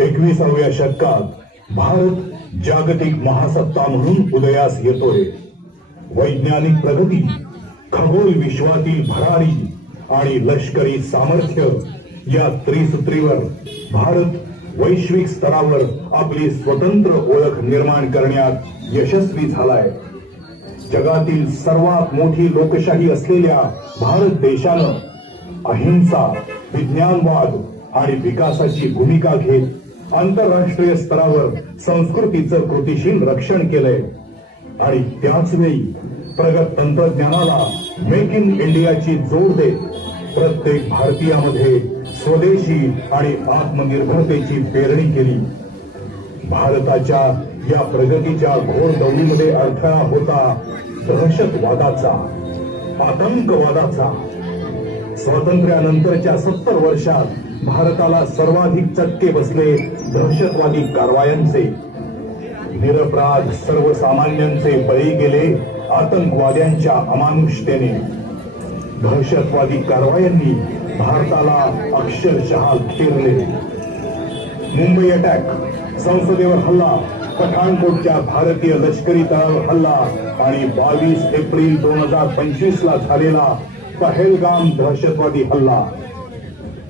21व्या शतकात भारत जागतिक महासत्ता म्हणून उदयास येतोय. वैज्ञानिक प्रगती, खगोल विश्वातील भरारी आणि लष्करी सामर्थ्य या त्रिसूत्रीवर भारत वैश्विक स्तरावर आपली स्वतंत्र ओळख निर्माण करण्यात यशस्वी झालाय. जगातील सर्वात मोठी लोकशाही असलेल्या भारत देशानं अहिंसा, विज्ञानवाद आणि विकासाची भूमिका घेत आंतरराष्ट्रीय स्तरावर संस्कृतीचं कृतिशील रक्षण केलंय. आणि त्याच वेळी प्रगत तंत्रज्ञानाला मेक इन इंडियाची जोड देत प्रत्येक भारतीयामध्ये स्वदेशी आणि आत्मनिर्भरतेची पेरणी केली. भारताच्या या प्रगतीच्या घोर दौडीमध्ये अडथळा होता दहशतवादाचा, आतंकवादाचा. स्वातंत्र्यानंतरच्या 70 वर्षात भारताला सर्वाधिक चटके बसले दहशतवादी कारवायांचे. निरपराध सर्वसामान्यांचे बळी गेले आतंकवाद्यांच्या अमानुषतेने. दहशतवादी कारवायांनी भारताला अक्षरशः घेरले. मुंबई अटॅक, संसदेवर हल्ला, पठाणकोटच्या भारतीय लष्करी तळावर हल्ला आणि 22 एप्रिल 2025 ला झालेला पहलगाम दहशतवादी हल्ला.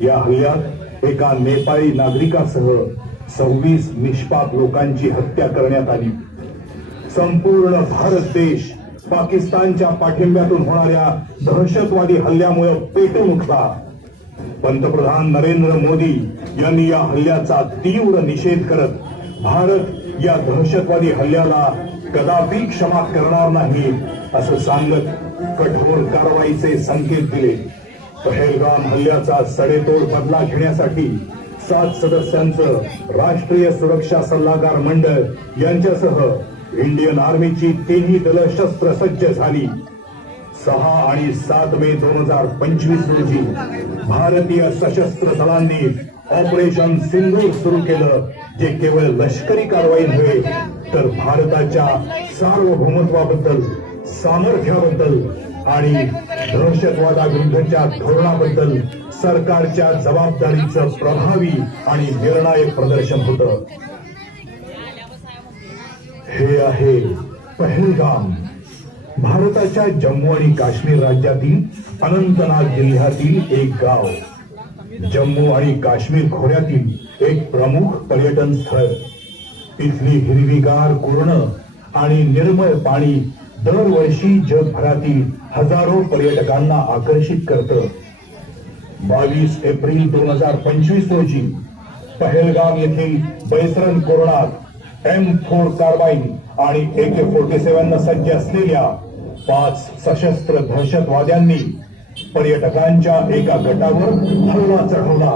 या हल्ल्यात एका नेपाळी नागरिकासह 26 निष्पाप लोकांची हत्या करण्यात आली. संपूर्ण भारत देश पाकिस्तानच्या पाठिंब्यातून होणाऱ्या दहशतवादी हल्ल्यामुळे पेटून उठला. पंतप्रधान नरेंद्र मोदी यांनी या हल्ल्याचा तीव्र निषेध करत भारत या दहशतवादी हल्ल्याला कदापि क्षमा करणार नाही असं सांगत कठोर कारवाईचे संकेत दिले. पहलगाम हल्ल्याचा सडेतोड बदला घेण्यासाठी 7 सदस्यांचं राष्ट्रीय सुरक्षा सल्लागार मंडळ यांच्यासह इंडियन आर्मीची तिन्ही दलं शस्त्रसज्ज झाली. 6 आणि 7 मे 2025 रोजी भारतीय सशस्त्र दलांनी ऑपरेशन सिंदूर सुरू केलं, जे केवळ लष्करी कारवाई नव्हे तर भारताच्या सार्वभौमत्वाबद्दल, सामर्थ्याबद्दल आणि दहशतवादाविरुद्धच्या धोरणाबद्दल सरकारच्या जबाबदारीचं प्रभावी आणि निर्णायक प्रदर्शन होतं. हे आहे पहलगाम, भारताच्या जम्मू आणि काश्मीर राज्यातील अनंतनाग जिल्ह्यातील एक गाव. जम्मू आणि काश्मीर खोऱ्यातील एक प्रमुख पर्यटन स्थळ. इथली हिरवीगार कुरण आणि निर्मळ पाणी दरवर्षी जगभरातील हजारो पर्यटकांना आकर्षित करतं. 22 एप्रिल 2025 रोजी पहलगाम येथील बैसरन कोरणात M4 कार्बाइन आणि AK-47 सज्ज असलेल्या 5 सशस्त्र दहशतवाद्यांनी पर्यटकांच्या एका गटावर हल्ला चढवला,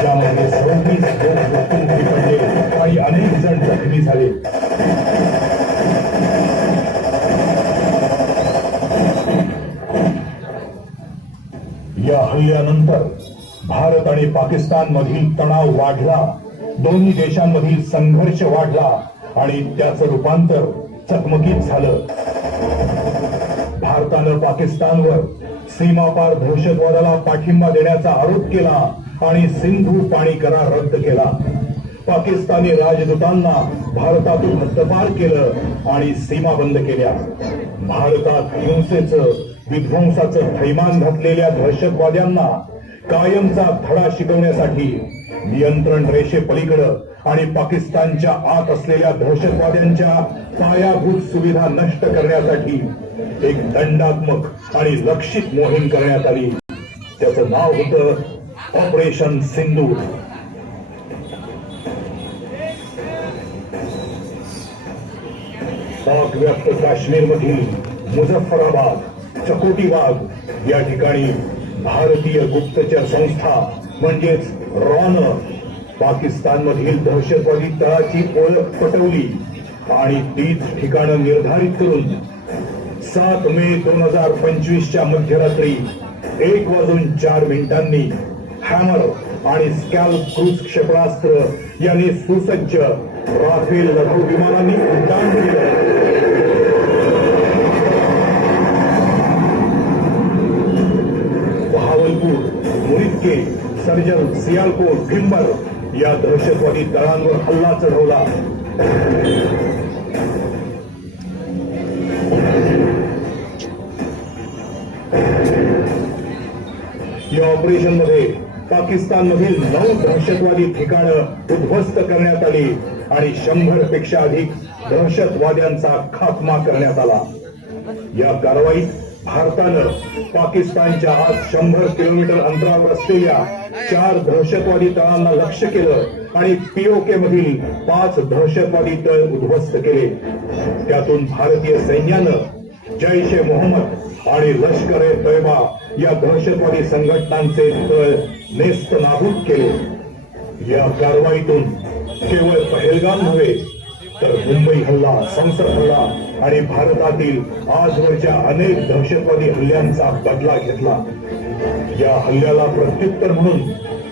ज्यामध्ये 26 लोक मृत्युमुखी पडले आणि अनेक जण जखमी झाले. या हल्ल्यानंतर भारत आणि पाकिस्तान मधील तणाव वाढला, दोन्ही देशांमधील संघर्ष वाढला आणि त्याचं रूपांतर चकमकीत झालं. भारतानं पाकिस्तानवर सीमापार दहशतवादाला पाठिंबा देण्याचा आरोप केला आणि सिंधू पाणी करार रद्द केला. पाकिस्तानी राजदूतांना भारतातून हद्दपार केलं आणि सीमा बंद केल्या. भारतात हिंसेचं, विध्वंसाचं थैमान घातलेल्या दहशतवाद्यांना कायमचा धडा शिकवण्यासाठी नियंत्रण रेषेपलीकडं आणि पाकिस्तानच्या आत असलेल्या दहशतवाद्यांच्या पायाभूत सुविधा नष्ट करण्यासाठी एक दंडात्मक आणि लक्षित मोहीम करण्यात आली. त्याचं नाव होतं ऑपरेशन सिंदूर. पाकव्याप्त काश्मीरमधील मुझफ्फराबाद, चकोटीबाग या ठिकाणी भारतीय गुप्तचर संस्था म्हणजेच रॉनं पाकिस्तानमधील दहशतवादी तळाची ओळख पटवली आणि तीच ठिकाणं निर्धारित करून 7 मे 2025च्या मध्यरात्री 1:04 हॅमर आणि स्कॅल्प क्रूझ क्षेपणास्त्र यांनी सुसज्ज राफेल लढाऊ विमानांनी उड्डाण केलं. बहावलपूर, मुरिदके, सर्जन, सियालकोट, भिंबर या दहशतवादी तळांवर हल्ला चढवला. या ऑपरेशन मध्ये पाकिस्तानमधील 9 दहशतवादी ठिकाणं उद्ध्वस्त करण्यात आली आणि 100 पेक्षा अधिक दहशतवाद्यांचा खात्मा करण्यात आला. या कारवाईत भारतानं पाकिस्तानच्या आज 100 किलोमीटर अंतरावर असलेल्या 4 दहशतवादी तळांना लक्ष्य केलं आणि पीओके मधील 5 दहशतवादी तळ उद्ध्वस्त केले. त्यातून भारतीय सैन्यानं जैश ए मोहम्मद आणि लष्कर ए तैयबा या दहशतवादी संघटनांचे तळ नेस्तनाबूद केले. या कारवाईतून केवळ पहलगाम नव्हे तर मुंबई हल्ला, संसद हल्ला आणि भारतातील आजवरच्या अनेक दहशतवादी हल्ल्यांचा बदला घेतला. या हल्ल्याला प्रत्युत्तर म्हणून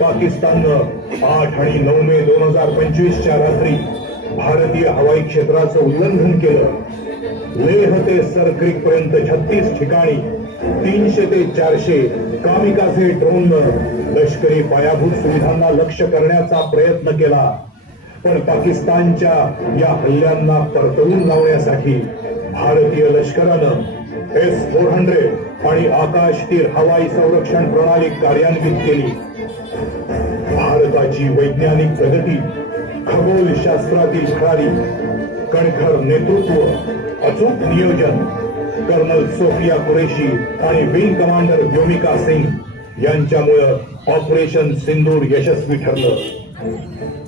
पाकिस्ताननं 8 आणि 9 मे 2025च्या रात्री भारतीय हवाई क्षेत्राचं उल्लंघन केलं. लेह ते सरक्रीक पर्यंत 36 ठिकाणी 300 ते 400 कामिकाझे ड्रोननं लष्करी पायाभूत सुविधांना लक्ष्य करण्याचा प्रयत्न केला. पण पाकिस्तानच्या या हल्ल्यांना परतवून लावण्यासाठी भारतीय लष्करानं S-400 आणि आकाश तीर हवाई संरक्षण प्रणाली कार्यान्वित केली. भारताची वैज्ञानिक प्रगती, खगोलशास्त्रातील भरारी, कणखर नेतृत्व, अचूक नियोजन, कर्नल सोफिया कुरेशी आणि विंग कमांडर व्योमिका सिंग यांच्यामुळे ऑपरेशन सिंदूर यशस्वी ठरलं.